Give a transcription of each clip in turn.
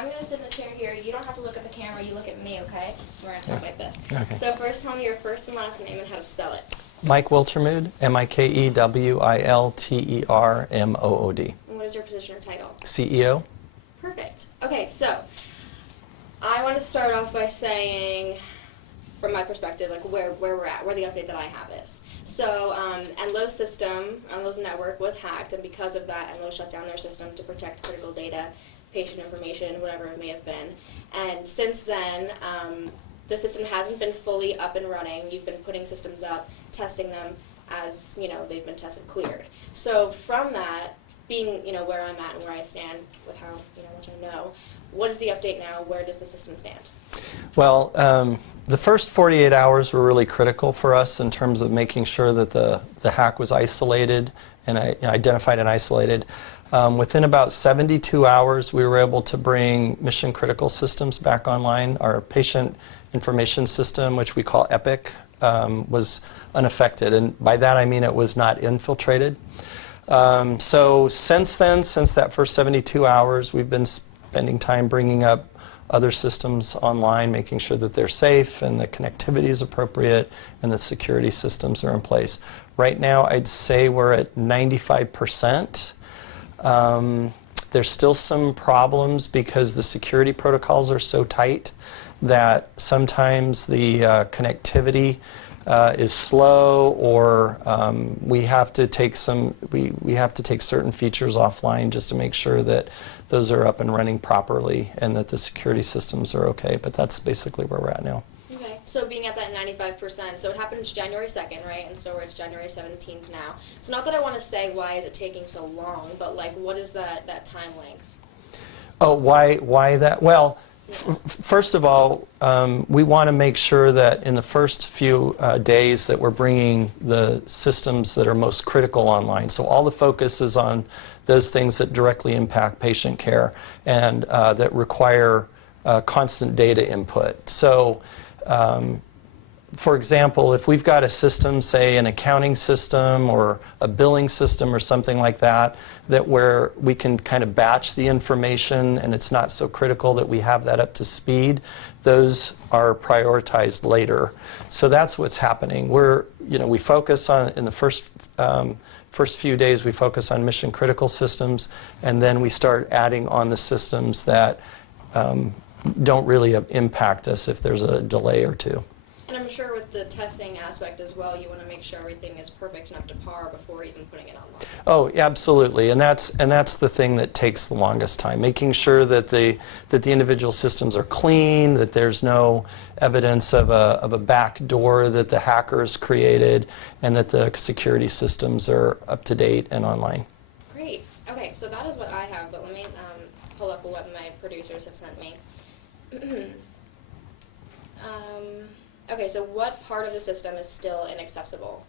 I'm going to sit in the chair here. You don't have to look at the camera. You look at me, okay? We're going to talk like this. Okay. So first tell me your first and last name and how to spell it. Mike Wiltermood, Mikewiltermood. And what is your position or title? CEO. Perfect. Okay, so I want to start off by saying, from my perspective, like where we're at, where the update that I have is. So Enloe's system, Enloe's network was hacked, and because of that, Enloe shut down their system to protect critical data, patient information, whatever it may have been. And since then, the system hasn't been fully up and running. You've been putting systems up, testing them as, they've been tested cleared. So from that, being, where I'm at and where I stand with how, much I know, what is the update now? Where does the system stand? Well, the first 48 hours were really critical for us in terms of making sure that the hack was isolated and identified and isolated. Within about 72 hours, we were able to bring mission critical systems back online. Our patient information system, which we call EPIC, was unaffected. And by that I mean it was not infiltrated. So since then, since that first 72 hours, we've been spending time bringing up other systems online, making sure that they're safe and the connectivity is appropriate and the security systems are in place. Right now, I'd say we're at 95%. There's still some problems because the security protocols are so tight that sometimes the connectivity is slow, or we have to take we have to take certain features offline just to make sure that those are up and running properly and that the security systems are okay. But that's basically where we're at now. Okay, so being at that 95%, so it happened January 2nd, right? And so it's January 17th now. So not that I want to say why is it taking so long, but like what is that time length? Oh, why that? Well, first of all, we want to make sure that in the first few days that we're bringing the systems that are most critical online. So all the focus is on those things that directly impact patient care and that require constant data input. So, for example, if we've got a system, say an accounting system or a billing system or something like that, where we can kind of batch the information and it's not so critical that we have that up to speed, those are prioritized later. So that's what's happening. We focus on, in the first few days, we focus on mission critical systems, and then we start adding on the systems that don't really impact us if there's a delay or two. And I'm sure with the testing aspect as well, you want to make sure everything is perfect and up to par before even putting it online. Oh, absolutely, and that's the thing that takes the longest time. Making sure that the individual systems are clean, that there's no evidence of a back door that the hackers created, and that the security systems are up to date and online. Great. Okay, so that is what I have, but let me pull up what my producers have sent me. Okay, so what part of the system is still inaccessible?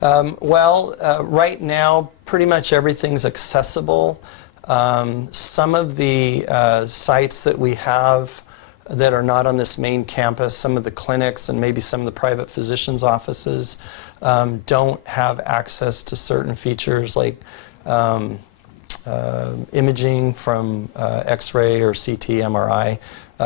Right now, pretty much everything's accessible. Some of the sites that we have that are not on this main campus, some of the clinics and maybe some of the private physicians' offices don't have access to certain features like imaging from X-ray or CT, MRI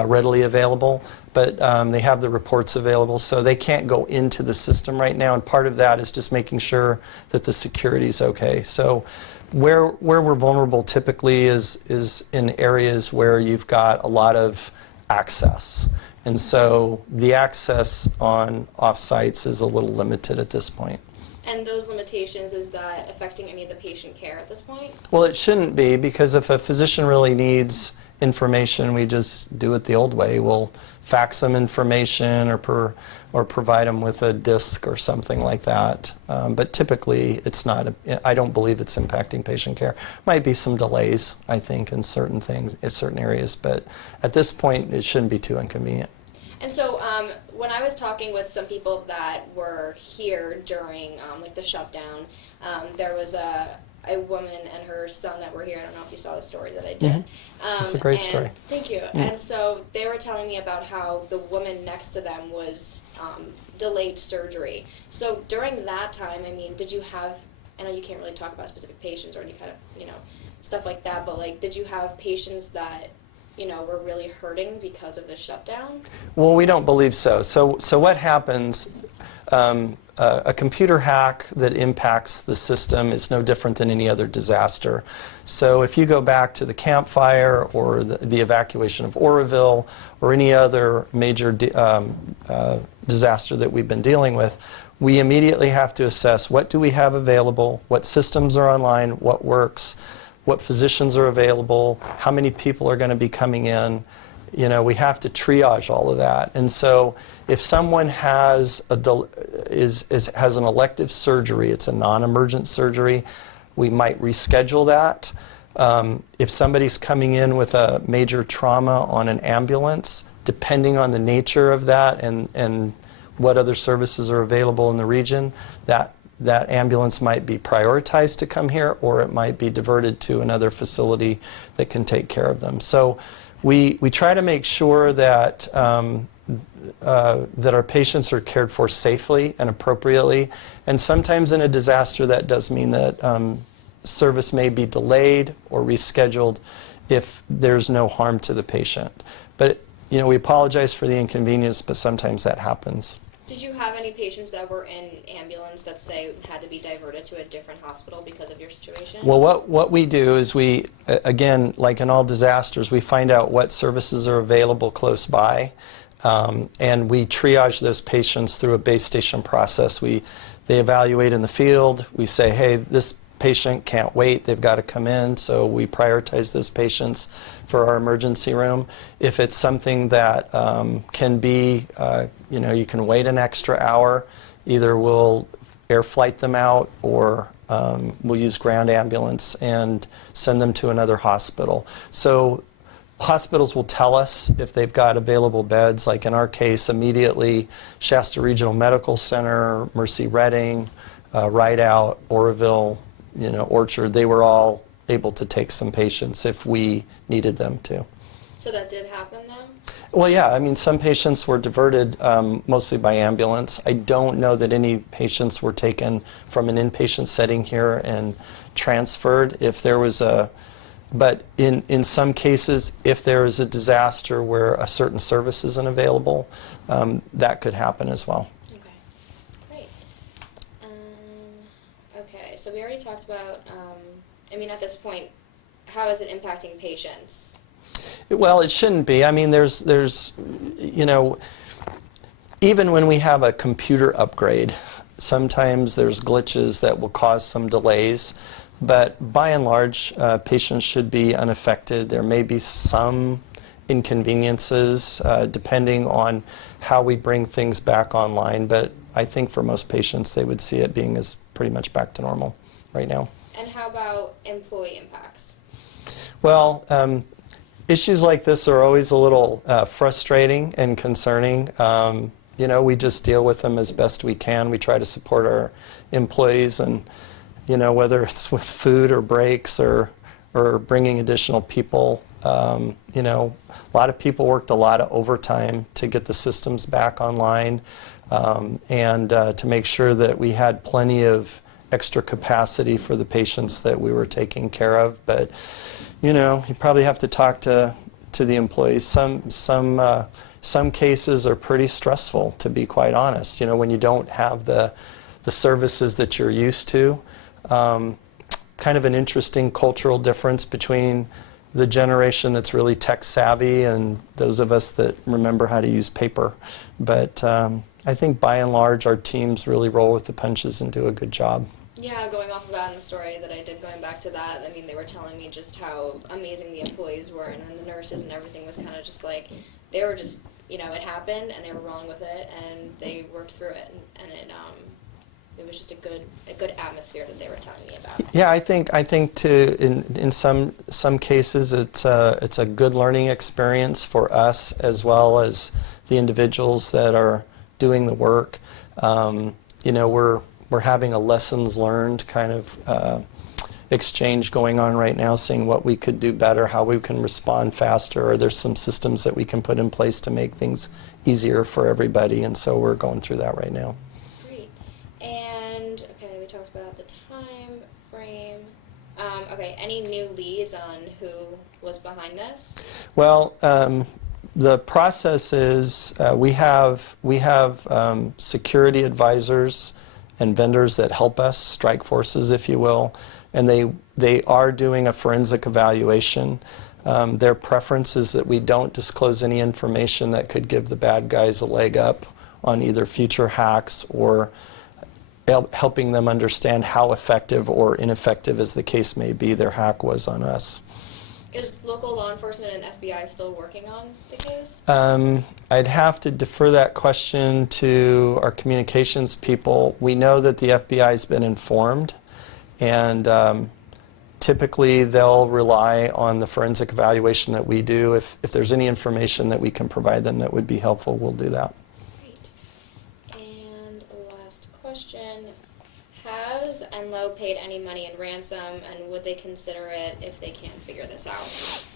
readily available, but they have the reports available, so they can't go into the system right now, and part of that is just making sure that the security is okay. So where we're vulnerable typically is in areas where you've got a lot of access, and so the access on off-sites is a little limited at this point. And those limitations, is that affecting any of the patient care at this point? Well, it shouldn't be, because if a physician really needs information, we just do it the old way. We'll fax them information or provide them with a disk or something like that. But typically, it's not. I don't believe it's impacting patient care. Might be some delays, I think, in certain things, in certain areas, but at this point, it shouldn't be too inconvenient. And so when I was talking with some people that were here during like the shutdown, there was a woman and her son that were here. I don't know if you saw the story that I did. Mm-hmm. It's a great story. Thank you. Mm. And so they were telling me about how the woman next to them was delayed surgery. So during that time, I mean, did you have, I know you can't really talk about specific patients or any kind of, stuff like that, but like, did you have patients that were really hurting because of the shutdown? Well, we don't believe so. So what happens, a computer hack that impacts the system is no different than any other disaster. So if you go back to the Camp Fire or the evacuation of Oroville or any other major disaster that we've been dealing with, we immediately have to assess what do we have available, what systems are online, what works, what physicians are available, how many people are going to be coming in. We have to triage all of that. And so if someone has has an elective surgery, it's a non-emergent surgery, we might reschedule that. If somebody's coming in with a major trauma on an ambulance, depending on the nature of that and what other services are available in the region, that ambulance might be prioritized to come here, or it might be diverted to another facility that can take care of them. So we try to make sure that that our patients are cared for safely and appropriately. And sometimes in a disaster, that does mean that service may be delayed or rescheduled if there's no harm to the patient. But we apologize for the inconvenience, but sometimes that happens. Did you have any patients that were in ambulance that, say, had to be diverted to a different hospital because of your situation? Well, what we do is we, again, like in all disasters, we find out what services are available close by, and we triage those patients through a base station process. They evaluate in the field. We say, hey, this patient can't wait, they've got to come in, so we prioritize those patients for our emergency room. If it's something that can be, you can wait an extra hour, either we'll air flight them out or we'll use ground ambulance and send them to another hospital. So hospitals will tell us if they've got available beds, like in our case, immediately Shasta Regional Medical Center, Mercy Redding, Rideout, Oroville, Orchard, they were all able to take some patients if we needed them to. So that did happen then? Well, yeah, I mean, some patients were diverted mostly by ambulance. I don't know that any patients were taken from an inpatient setting here and transferred. But in some cases, if there is a disaster where a certain service isn't available, that could happen as well. So we already talked about, at this point, how is it impacting patients? Well, it shouldn't be. I mean, there's even when we have a computer upgrade, sometimes there's glitches that will cause some delays. But by and large, patients should be unaffected. There may be some inconveniences depending on how we bring things back online. But I think for most patients, they would see it being as pretty much back to normal right now. And how about employee impacts? Well, issues like this are always a little frustrating and concerning. We just deal with them as best we can. We try to support our employees, and whether it's with food or breaks or bringing additional people. A lot of people worked a lot of overtime to get the systems back online. And to make sure that we had plenty of extra capacity for the patients that we were taking care of. But, you probably have to talk to the employees. Some cases are pretty stressful, to be quite honest, when you don't have the services that you're used to. Kind of an interesting cultural difference between the generation that's really tech savvy and those of us that remember how to use paper. But I think by and large our teams really roll with the punches and do a good job. Yeah, going off of that and the story that I did, going back to that, they were telling me just how amazing the employees were, and then the nurses and everything was kind of just like, they were just, it happened and they were rolling with it and they worked through it, and it was just a good atmosphere that they were telling me about. Yeah, I think too, in some cases it's a good learning experience for us as well as the individuals that are doing the work. We're having a lessons learned kind of exchange going on right now, seeing what we could do better, how we can respond faster, or there's some systems that we can put in place to make things easier for everybody, and so we're going through that right now. Great. And, okay, we talked about the time frame. Okay, any new leads on who was behind this? Well, the process is we have security advisors and vendors that help us, strike forces, if you will, and they are doing a forensic evaluation. Their preference is that we don't disclose any information that could give the bad guys a leg up on either future hacks or helping them understand how effective or ineffective, as the case may be, their hack was on us. Is local law enforcement and FBI still working on the case? I'd have to defer that question to our communications people. We know that the FBI has been informed, and typically they'll rely on the forensic evaluation that we do. If there's any information that we can provide them that would be helpful, we'll do that. Great. And last question. Has Enloe paid any money in ransom, and would they consider it if they can't figure this out?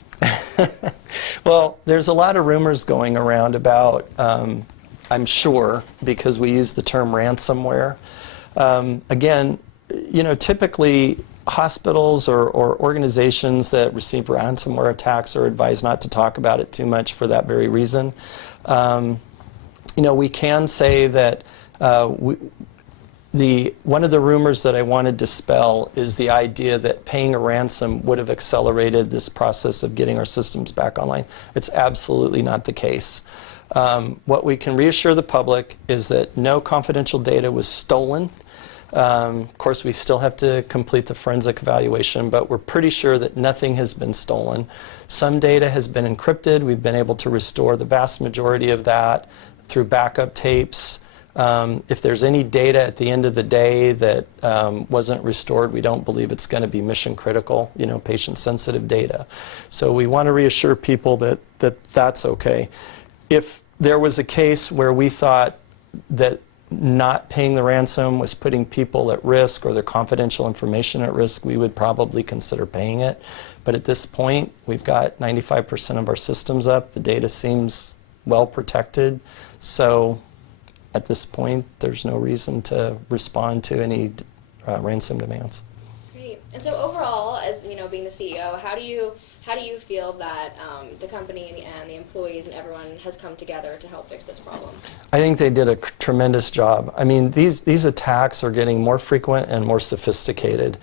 Well, there's a lot of rumors going around about, I'm sure, because we use the term ransomware. Again, you know, typically hospitals or organizations that receive ransomware attacks are advised not to talk about it too much for that very reason. You know, we can say that one of the rumors that I want to dispel is the idea that paying a ransom would have accelerated this process of getting our systems back online. It's absolutely not the case. What we can reassure the public is that no confidential data was stolen. Of course, we still have to complete the forensic evaluation, but we're pretty sure that nothing has been stolen. Some data has been encrypted. We've been able to restore the vast majority of that through backup tapes. If there's any data at the end of the day that wasn't restored, we don't believe it's going to be mission critical, you know, patient sensitive data. So we want to reassure people that that's okay. If there was a case where we thought that not paying the ransom was putting people at risk or their confidential information at risk, we would probably consider paying it. But at this point, we've got 95% of our systems up. The data seems well protected. So at this point, there's no reason to respond to any ransom demands. Great. And so overall, as you know, being the CEO, how do you feel that the company and the employees and everyone has come together to help fix this problem? I think they did a tremendous job. I mean, these attacks are getting more frequent and more sophisticated.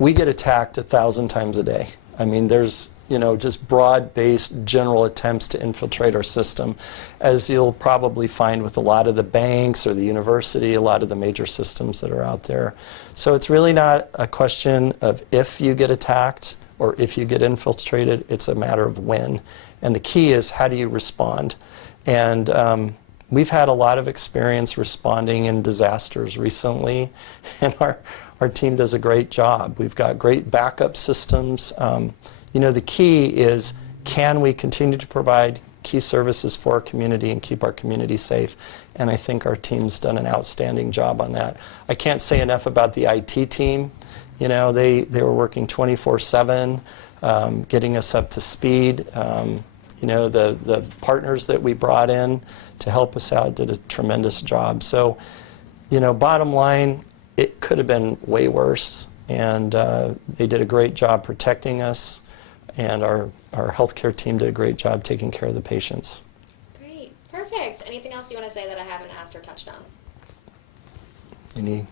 We get attacked 1,000 times a day. I mean, there's, you know, just broad-based general attempts to infiltrate our system, as you'll probably find with a lot of the banks or the university, a lot of the major systems that are out there. So it's really not a question of if you get attacked or if you get infiltrated, it's a matter of when. And the key is, how do you respond? And we've had a lot of experience responding in disasters recently, and our team does a great job. We've got great backup systems. You know, the key is, can we continue to provide key services for our community and keep our community safe? And I think our team's done an outstanding job on that. I can't say enough about the IT team. You know, they were working 24/7, getting us up to speed. You know, the partners that we brought in to help us out did a tremendous job. So, you know, bottom line, it could have been way worse, and they did a great job protecting us, and our healthcare team did a great job taking care of the patients. Great. Perfect. Anything else you want to say that I haven't asked or touched on? Any